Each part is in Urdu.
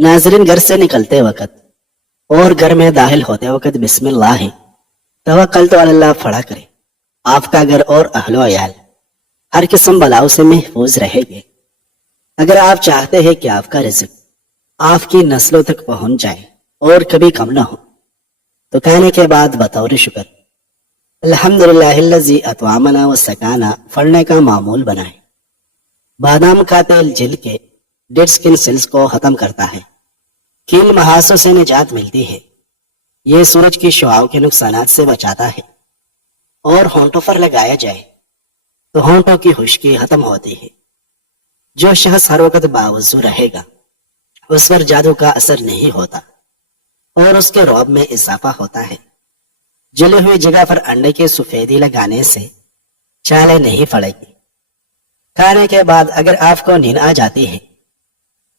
ناظرین، گھر سے نکلتے وقت اور گھر میں داخل ہوتے وقت بسم اللہ توکلت علی اللہ پڑھا کریں۔ آپ کا گھر اور اہل و عیال ہر قسم بلاؤں سے محفوظ رہے گے۔ اگر آپ چاہتے ہیں کہ آپ کا رزق آپ کی نسلوں تک پہنچ جائے اور کبھی کم نہ ہو تو کہنے کے بعد بطور شکر الحمدللہ الذی اطعمنا و سکانا پڑھنے کا معمول بنائیں۔ بادام کا تیل جلد کے ڈیڈ سکن سیلز کو ختم کرتا ہے، کیل محاسوں سے نجات ملتی ہے، یہ سورج کی شعاؤں کے نقصانات سے بچاتا ہے، اور ہونٹوں پر لگایا جائے تو ہونٹوں کی خشکی ختم ہوتی ہے۔ جو شخص ہر وقت باوضو رہے گا اس پر جادو کا اثر نہیں ہوتا اور اس کے رعب میں اضافہ ہوتا ہے۔ جلے ہوئی جگہ پر انڈے کی سفیدی لگانے سے چالیں نہیں پڑے گی۔ کھانے کے بعد اگر آپ کو نیند آ جاتی ہے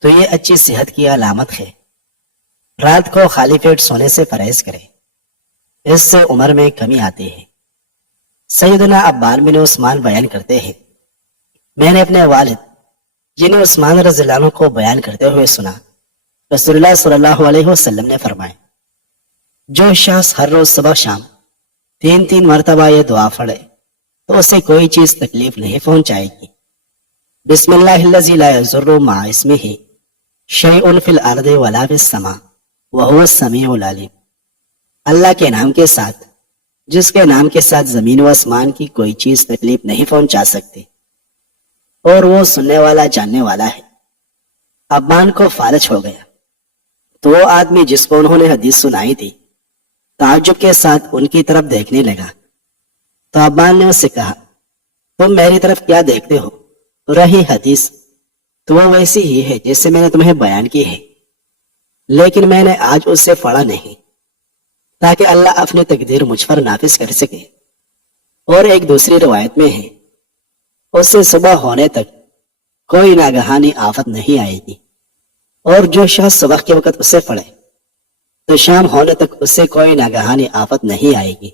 تو یہ اچھی صحت کی علامت ہے۔ رات کو خالی پیٹ سونے سے پرہیز کریں، اس سے عمر میں کمی آتی ہے۔ سیدنا عبان بن عثمان بیان کرتے ہیں، میں نے اپنے والد جنہیں عثمان رضی اللہ عنہ کو بیان کرتے ہوئے سنا، رسول اللہ صلی اللہ علیہ وسلم نے فرمایا، جو شخص ہر روز صبح شام 3 مرتبہ یہ دعا پڑھے تو اسے کوئی چیز تکلیف نہیں پہنچائے گی۔ بسم اللہ الذی لا یضر مع اسمہ شیء فی الارض ولا فی السماء وہو السمیع العلیم۔ اللہ کے نام کے ساتھ جس کے نام کے ساتھ زمین و آسمان کی کوئی چیز تکلیف نہیں پہنچا سکتی اور وہ سننے والا جاننے والا ہے۔ عبان کو فالج ہو گیا تو وہ آدمی جس کو انہوں نے حدیث سنائی تھی تعجب کے ساتھ ان کی طرف دیکھنے لگا تو عبان نے اس سے کہا، تم میری طرف کیا دیکھتے ہو؟ رہی حدیث تو وہ ویسی ہی ہے جیسے میں نے تمہیں بیان کی ہے، لیکن میں نے آج اس سے پڑھا نہیں تاکہ اللہ اپنی تقدیر مجھ پر نافذ کر سکے۔ اور ایک دوسری روایت میں ہے، اس سے صبح ہونے تک کوئی ناگہانی آفت نہیں آئے گی، اور جو شخص صبح کے وقت اسے پڑھے تو شام ہونے تک اس سے کوئی ناگہانی آفت نہیں آئے گی۔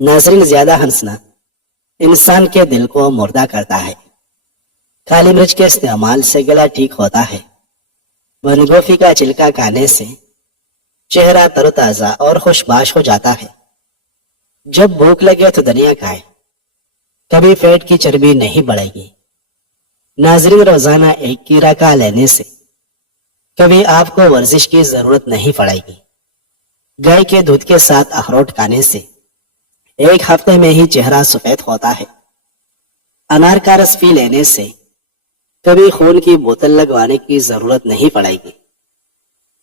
ناظرین، زیادہ ہنسنا انسان کے دل کو مردہ کرتا ہے۔ کالی مرچ کے استعمال سے گلا ٹھیک ہوتا ہے۔ بند گوبھی کا چھلکا کھانے سے چہرہ تر و تازہ اور خوشباش ہو جاتا ہے۔ جب بھوک لگے تو دھنیا کھائے، کبھی پیٹ کی چربی نہیں بڑھے گی۔ ناظرین، روزانہ ایک کیڑا کھا لینے سے کبھی آپ کو ورزش کی ضرورت نہیں پڑے گی۔ گائے کے دودھ کے ساتھ اخروٹ کھانے سے ایک ہفتے میں ہی چہرہ سفید ہوتا ہے۔ انار کا رس پی لینے سے کبھی خون کی بوتل لگوانے کی ضرورت نہیں پڑے گی۔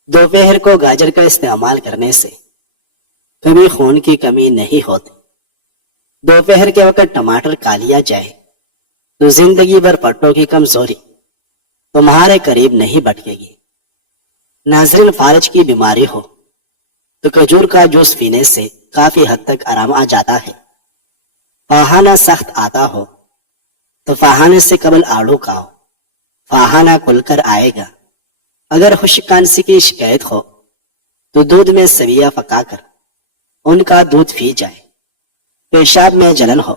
دوپہر کو گاجر کا استعمال کرنے سے کبھی خون کی کمی نہیں ہوتی۔ دوپہر کے وقت ٹماٹر کھا لیا جائے تو زندگی بھر پٹوں کی کمزوری تمہارے قریب نہیں بٹکے گی۔ ناظرین، فالج کی بیماری ہو تو کھجور کا جوس پینے سے کافی حد تک آرام آ جاتا ہے۔ پاخانہ سخت آتا ہو تو پاخانے سے قبل آڑو کھاؤ، پاخانہ کھل کر آئے گا۔ اگر خشک کھانسی کی شکایت ہو تو دودھ میں سویا پکا کر ان کا دودھ پی جائے۔ پیشاب میں جلن ہو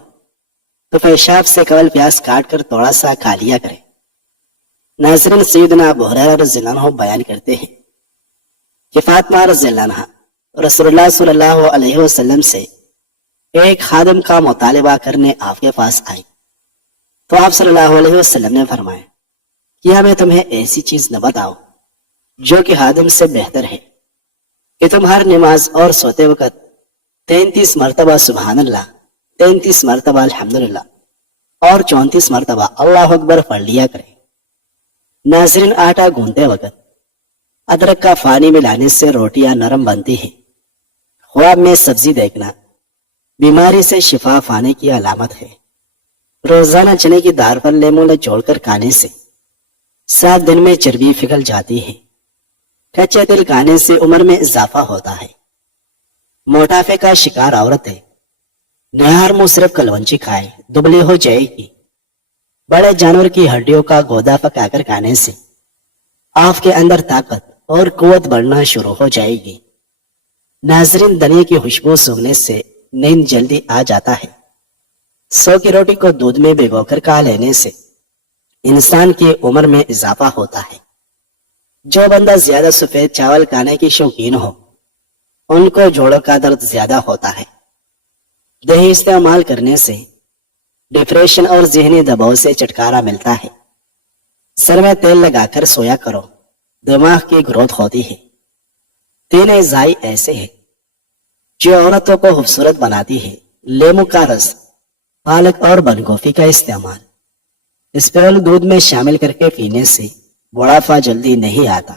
تو پیشاب سے قبل پیاز کاٹ کر تھوڑا سا کھا لیا کرے۔ ناظرین، سیدنا ابو ہریرہ رضی اللہ عنہ بیان کرتے ہیں کہ فاطمہ رضی اللہ عنہ رسول اللہ صلی اللہ علیہ وسلم سے ایک خادم کا مطالبہ کرنے آپ کے پاس آئی تو آپ صلی اللہ علیہ وسلم نے فرمایا، کیا میں تمہیں ایسی چیز نہ بتاؤں جو کہ خادم سے بہتر ہے کہ تم ہر نماز اور سوتے وقت 33 مرتبہ سبحان اللہ، 33 مرتبہ الحمدللہ اور 34 مرتبہ اللہ اکبر پڑھ لیا کریں۔ ناظرین، آٹا گوندتے وقت ادرک کا پانی ملانے سے روٹیاں نرم بنتی ہیں۔ خواب میں سبزی دیکھنا بیماری سے شفا پانے کی علامت ہے۔ روزانہ چنے کی دال پر لیموں نچوڑ کر کھانے سے 7 دن میں چربی پگھل جاتی ہے۔ کچے تل کھانے سے عمر میں اضافہ ہوتا ہے۔ موٹاپے کا شکار عورت ہے، نہار منہ صرف کلونچی کھائے دبلی ہو جائے گی۔ بڑے جانور کی ہڈیوں کا گودا پکا کر کھانے سے آپ کے اندر طاقت اور قوت بڑھنا شروع ہو جائے گی۔ ناظرین، دھنیا کی خوشبو سونگنے سے نیند جلدی آ جاتا ہے۔ 100 کی روٹی کو دودھ میں بھگو کر کھا لینے سے انسان کی عمر میں اضافہ ہوتا ہے۔ جو بندہ زیادہ سفید چاول کھانے کی شوقین ہو ان کو جوڑوں کا درد زیادہ ہوتا ہے۔ دہی استعمال کرنے سے ڈپریشن اور ذہنی دباؤ سے چھٹکارا ملتا ہے۔ سر میں تیل لگا کر سویا کرو، دماغ کی گروتھ ہوتی ہے۔ 3 اجزاء ایسے ہیں جو عورتوں کو خوبصورت بناتی ہے: لیمو کا رس، پالک اور بند گوبھی کا استعمال۔ اسپرول دودھ میں شامل کر کے پینے سے بڑھاپا جلدی نہیں آتا۔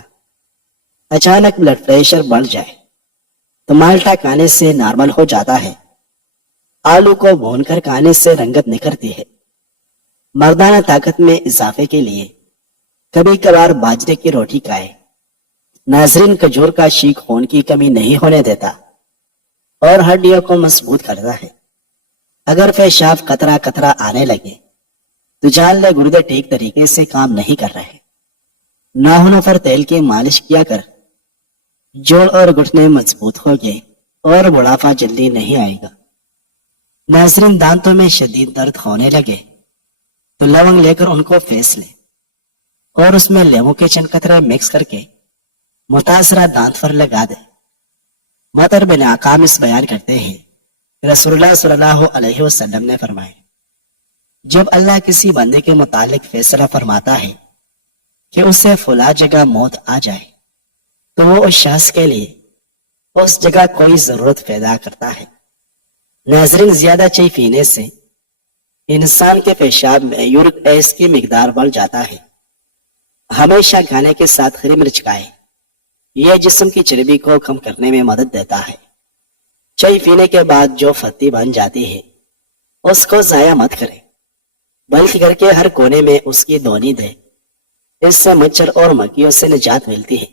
اچانک بلڈ پریشر بڑھ جائے تو مالٹا کھانے سے نارمل ہو جاتا ہے۔ آلو کو بھون کر کھانے سے رنگت نکھرتی ہے۔ مردانہ طاقت میں اضافے کے لیے کبھی کبھار باجرے کی روٹی کھائے۔ ناظرین، کھجور کا شیک خون کی کمی نہیں ہونے دیتا اور ہڈیوں کو مضبوط کرتا ہے۔ اگر پیشاب قطرہ قطرہ آنے لگے تو جان لے گردے ٹھیک طریقے سے کام نہیں کر رہے۔ ناخنوں پر تیل کی مالش کیا کر، جوڑ اور گھٹنے مضبوط ہو گئے اور بڑھاپا جلدی نہیں آئے گا۔ ناظرین، دانتوں میں شدید درد ہونے لگے تو لونگ لے کر ان کو پیس لے اور اس میں لیمو کے چند قطرے مکس کر کے متاثرہ دانت پر لگا دے۔ مطر بن عقام اس بیان کرتے ہیں کہ رسول اللہ صلی اللہ علیہ وسلم نے فرمایا، جب اللہ کسی بندے کے متعلق فیصلہ فرماتا ہے کہ اسے فلاں جگہ موت آ جائے تو وہ اس شخص کے لیے اس جگہ کوئی ضرورت پیدا کرتا ہے۔ ناظرین، زیادہ چائے پینے سے انسان کے پیشاب میں یورک ایسڈ کی مقدار بڑھ جاتا ہے۔ ہمیشہ کھانے کے ساتھ ہری مرچ کھائیں، یہ جسم کی چربی کو کم کرنے میں مدد دیتا ہے۔ چائے پینے کے بعد جو پھتی بن جاتی ہے اس کو ضائع مت کریں، بلکہ گھر کے ہر کونے میں اس کی دونی دے۔ اس سے مچھر اور مکھیوں سے نجات ملتی ہے۔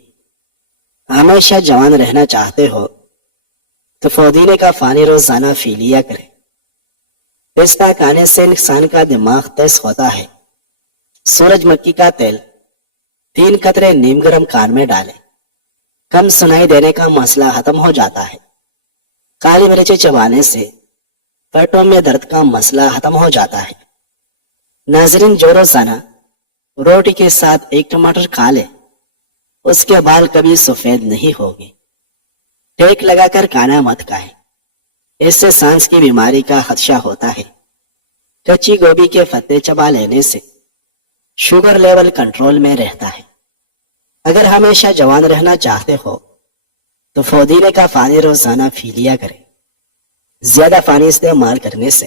ہمیشہ جوان رہنا چاہتے ہو تو پودینے کا پانی روزانہ پی لیا کریں۔ پستہ کھانے سے انسان کا دماغ تیز ہوتا ہے۔ سورج مکھی کا تیل 3 قطرے نیم گرم کان میں ڈالیں، کم سنائی دینے کا مسئلہ ختم ہو جاتا ہے۔ کالی مرچیں چبانے سے پیٹوں میں درد کا مسئلہ ختم ہو جاتا ہے۔ ناظرین، جو روزانہ روٹی کے ساتھ 1 ٹماٹر کھا لے اس کے بال کبھی سفید نہیں ہوگے۔ ٹیک لگا کر کھانا مت کھائیں، اس سے سانس کی بیماری کا خدشہ ہوتا ہے۔ کچی گوبھی کے پتے چبا لینے سے شوگر لیول کنٹرول میں رہتا ہے۔ اگر ہمیشہ جوان رہنا چاہتے ہو تو پودینے کا پانی روزانہ پی لیا کریں۔ زیادہ پانی استعمال کرنے سے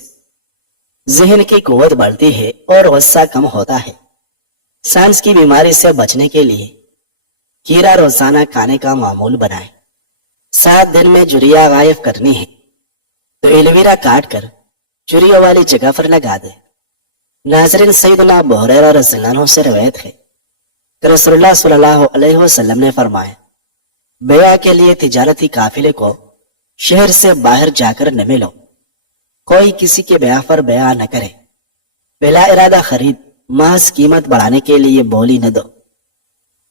ذہن کی قوت بڑھتی ہے اور غصہ کم ہوتا ہے۔ سانس کی بیماری سے بچنے کے لیے کیڑا روزانہ کھانے کا معمول بنائیں۔ 7 دن میں جھریاں غائب کرنی ہے تو ایلویرا کاٹ کر جھریوں والی جگہ پر لگا دے۔ ناظرین، سیدنا ابو ہریرہ رضی اللہ عنہ سے روایت ہے کہ رسول اللہ صلی اللہ علیہ وسلم نے فرمایا، بیع کے لیے تجارتی قافلے کو شہر سے باہر جا کر نہ ملو۔ کوئی کسی کے بیع پر بیع نہ کرے۔ بلا ارادہ خرید محض قیمت بڑھانے کے لیے بولی نہ دو۔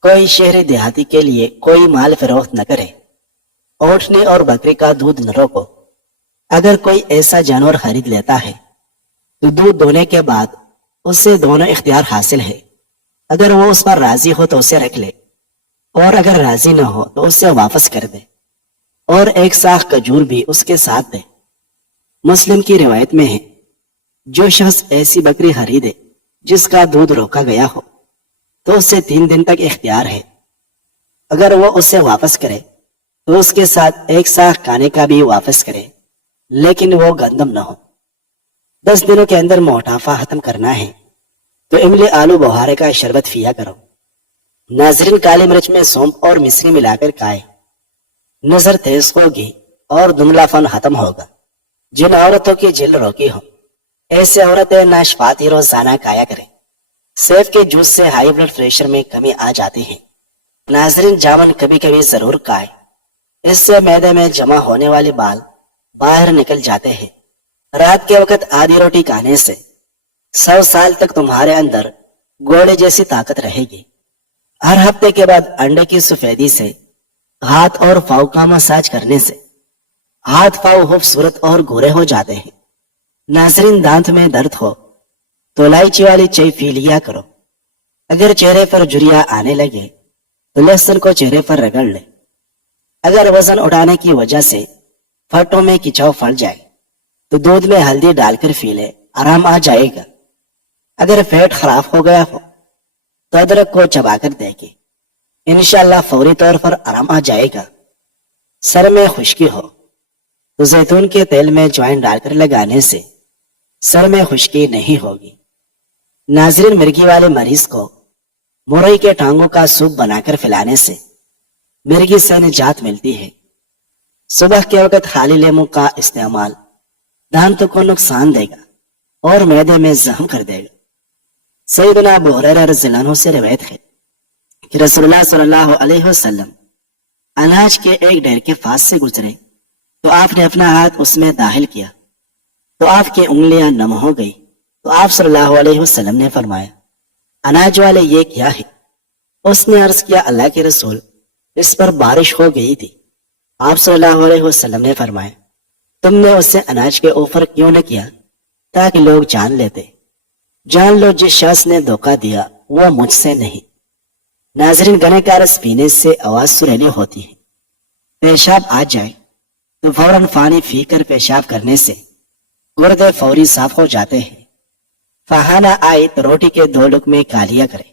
کوئی شہری دیہاتی کے لیے کوئی مال فروخت نہ کرے۔ اونٹنی اور بکری کا دودھ نہ روکو۔ اگر کوئی ایسا جانور خرید لیتا ہے تو دودھ دونے کے بعد اسے دونوں اختیار حاصل ہے۔ اگر وہ اس پر راضی ہو تو اسے رکھ لے، اور اگر راضی نہ ہو تو اسے واپس کر دے، اور 1 ساخ کھجور بھی اس کے ساتھ دے۔ مسلم کی روایت میں ہے، جو شخص ایسی بکری خریدے جس کا دودھ روکا گیا ہو تو اسے 3 دن تک اختیار ہے۔ اگر وہ اسے واپس کرے تو اس کے ساتھ 1 ساخ کھانے کا بھی واپس کرے، لیکن وہ گندم نہ ہو۔ 10 دنوں کے اندر موٹافا ختم کرنا ہے تو املی آلو بخارے کا شربت پیا کرو۔ ناظرین، کالی مرچ میں سونف اور مصری ملا کر کھائیں، نظر تیز ہوگی اور دھندلا پن ختم ہوگا۔ جن عورتوں کی جلد روکی ہو ایسے عورتیں ناشپاتی روزانہ کھایا کریں۔ سیب کے جوس سے ہائی بلڈ پریشر میں کمی آ جاتی ہے۔ ناظرین، جامن کبھی کبھی ضرور کھائیں، اس سے معدے میں جمع ہونے والے بال باہر نکل جاتے ہیں۔ رات کے وقت آدھی روٹی کھانے سے 100 سال تک تمہارے اندر گھوڑے جیسی طاقت رہے گی۔ ہر ہفتے کے بعد انڈے کی سفیدی سے ہاتھ اور پاؤں کا مساج کرنے سے ہاتھ پاؤں خوبصورت اور گورے ہو جاتے ہیں۔ ناظرین، دانت میں درد ہو تو الائچی والی چائے پی لیا کرو۔ اگر چہرے پر جھریاں آنے لگے تو لہسن کو چہرے پر رگڑ لے. اگر وزن اٹھانے کی وجہ سے پھٹوں میں کچاؤ پھٹ جائے تو دودھ میں ہلدی ڈال کر پی لے, آرام آ جائے گا. اگر پیٹ خراب ہو گیا ہو تو ادرک کو چبا کر دیکھیں, انشاءاللہ فوری طور پر آرام آ جائے گا. سر میں خشکی ہو تو زیتون کے تیل میں جوائن ڈال کر لگانے سے سر میں خشکی نہیں ہوگی. ناظرین, مرگی والے مریض کو مرئی کے ٹانگوں کا سوپ بنا کر پلانے سے مرگی سے نجات ملتی ہے. صبح کے وقت خالی لیموں کا استعمال دانتوں کو نقصان دے گا اور معدے میں زخم کر دے گا. سیدنا ابو ہریرہ رضی اللہ عنہ سے روایت ہے کہ رسول اللہ صلی اللہ علیہ وسلم اناج کے ایک ڈھیر کے پاس سے گزرے تو آپ نے اپنا ہاتھ اس میں داخل کیا تو آپ کی انگلیاں نم ہو گئی. تو آپ صلی اللہ علیہ وسلم نے فرمایا, اناج والے یہ کیا ہے؟ اس نے عرض کیا, اللہ کے رسول, اس پر بارش ہو گئی تھی. آپ صلی اللہ علیہ وسلم نے فرمایا, تم نے اسے اناج کے اوپر کیوں نہ کیا تاکہ لوگ جان لیتے. جان لو جس شخص نے دھوکہ دیا وہ مجھ سے نہیں. ناظرین, گنے کا رس پینے سے آواز سریلی ہوتی ہے. پیشاب آ جائے تو فوراً پانی پی کر پیشاب کرنے سے گردے فوری صاف ہو جاتے ہیں. فہانہ آئے تو روٹی کے 2 لقمے کھا لیا کرے,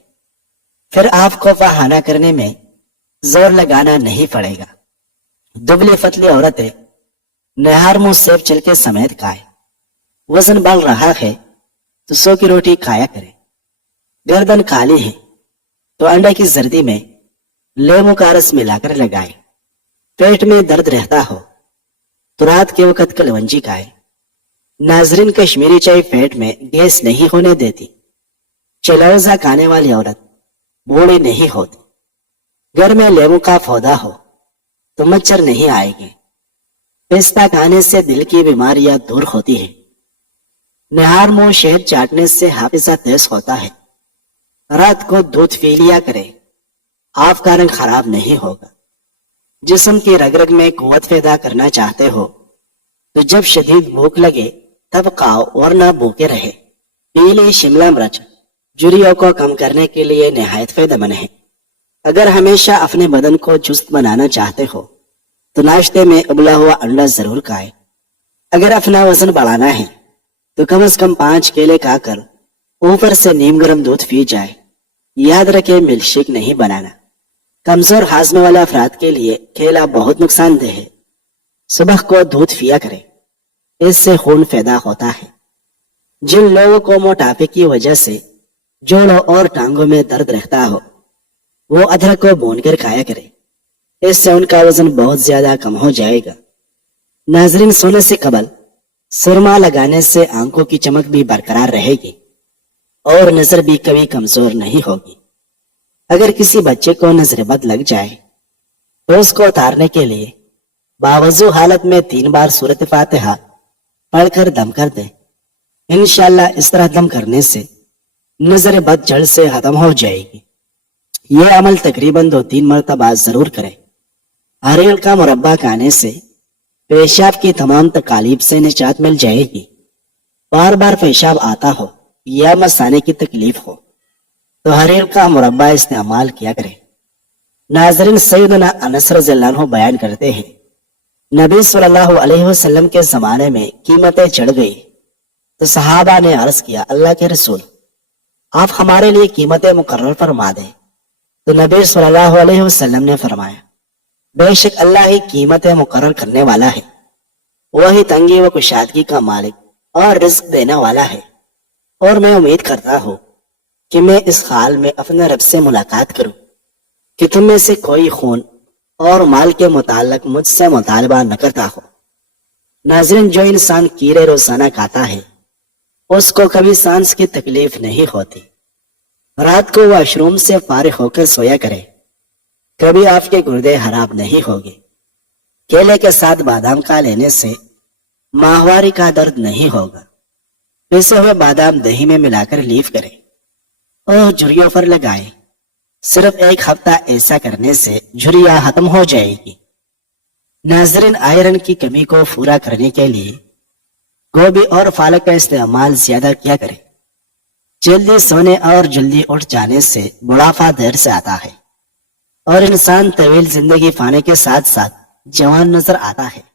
پھر آپ کو فہانہ کرنے میں زور لگانا نہیں پڑے گا. دبلی پتلی عورتیں نہار منہ سیب چل کے سمیت کھائے. وزن بڑھ رہا ہے تو 100 کی روٹی کھایا کرے. گردن خالی ہے تو انڈے کی زردی میں لیموں کا رس ملا کر لگائے. پیٹ میں درد رہتا ہو تو رات کے وقت کلونجی کھائے. ناظرین, کشمیری چائے پیٹ میں گیس نہیں ہونے دیتی. چلوزہ کھانے والی عورت بوڑھی نہیں ہوتی. گھر میں لیموں کا پودا ہو تو مچھر نہیں آئے گے. پستہ کھانے سے دل کی بیماریاں دور ہوتی ہیں. نہار منہ شہد چاٹنے سے حافظہ تیز ہوتا ہے. رات کو دودھ پی لیا کرے, آپ کا رنگ خراب نہیں ہوگا. جسم کی رگ رگ میں قوت پیدا کرنا چاہتے ہو تو جب شدید بھوک لگے تب کھاؤ اور نہ بھوکے رہے. پیلی شملہ مرچ جھریوں کو کم کرنے کے لیے نہایت فائدہ مند ہے. اگر ہمیشہ اپنے بدن کو چست بنانا چاہتے ہو تو ناشتے میں ابلا ہوا انڈا ضرور کھائے. اگر اپنا وزن بڑھانا ہے تو کم از کم 5 کیلے کھا کر اوپر سے نیم گرم دودھ پی جائے. یاد رکھے, ملک شیک نہیں بنانا. کمزور ہاضمے والے افراد کے لیے کیلا بہت نقصان دہ ہے. صبح کو دودھ پیا کرے, اس سے خون پیدا ہوتا ہے. جن لوگوں کو موٹاپے کی وجہ سے جوڑوں اور ٹانگوں میں درد رہتا ہو وہ ادرک کو بھون کر کھایا کرے, اس سے ان کا وزن بہت زیادہ کم ہو جائے گا. ناظرین, سونے سے قبل سرما لگانے سے آنکھوں کی چمک بھی برقرار رہے گی اور نظر بھی کبھی کمزور نہیں ہوگی. اگر کسی بچے کو نظر بد لگ جائے تو اس کو اتارنے کے لیے باوضو حالت میں 3 بار سورۃ فاتحہ پڑھ کر دم کر دیں. انشاءاللہ اس طرح دم کرنے سے نظر بد جڑ سے ختم ہو جائے گی. یہ عمل تقریباً 2-3 مرتبہ ضرور کریں. ناریل کا مربع کھانے سے پیشاب کی تمام تکالیف سے نجات مل جائے گی. بار بار پیشاب آتا ہو یا مثانے کی تکلیف ہو تو ناریل کا مربع استعمال کیا کریں. ناظرین, سیدنا انس رضی اللہ عنہ بیان کرتے ہیں, نبی صلی اللہ علیہ وسلم کے زمانے میں قیمتیں چڑھ گئی تو صحابہ نے عرض کیا, اللہ کے رسول, آپ ہمارے لیے قیمتیں مقرر فرما دیں. تو نبی صلی اللہ علیہ وسلم نے فرمایا, بے شک اللہ ہی قیمتیں مقرر کرنے والا ہے, وہی تنگی و کشادگی کا مالک اور رزق دینے والا ہے. اور میں امید کرتا ہوں کہ میں اس حال میں اپنے رب سے ملاقات کروں کہ تم میں سے کوئی خون اور مال کے متعلق مجھ سے مطالبہ نہ کرتا ہو. ناظرین, جو انسان کیڑے روزانہ کھاتا ہے اس کو کبھی سانس کی تکلیف نہیں ہوتی. رات کو واش روم سے فارغ ہو کر سویا کرے, کبھی آپ کے گردے خراب نہیں ہوگے. کیلے کے ساتھ بادام کھا لینے سے ماہواری کا درد نہیں ہوگا. پیسے ہوئے بادام دہی میں ملا کر لیف کرے اور جھریوں پر لگائے. صرف 1 ہفتہ ایسا کرنے سے جھریاں ختم ہو جائے گی. ناظرین, آئرن کی کمی کو پورا کرنے کے لیے گوبھی اور پالک کا استعمال زیادہ کیا کریں. جلدی سونے اور جلدی اٹھ جانے سے بڑھاپا دیر سے آتا ہے اور انسان طویل زندگی پانے کے ساتھ ساتھ جوان نظر آتا ہے۔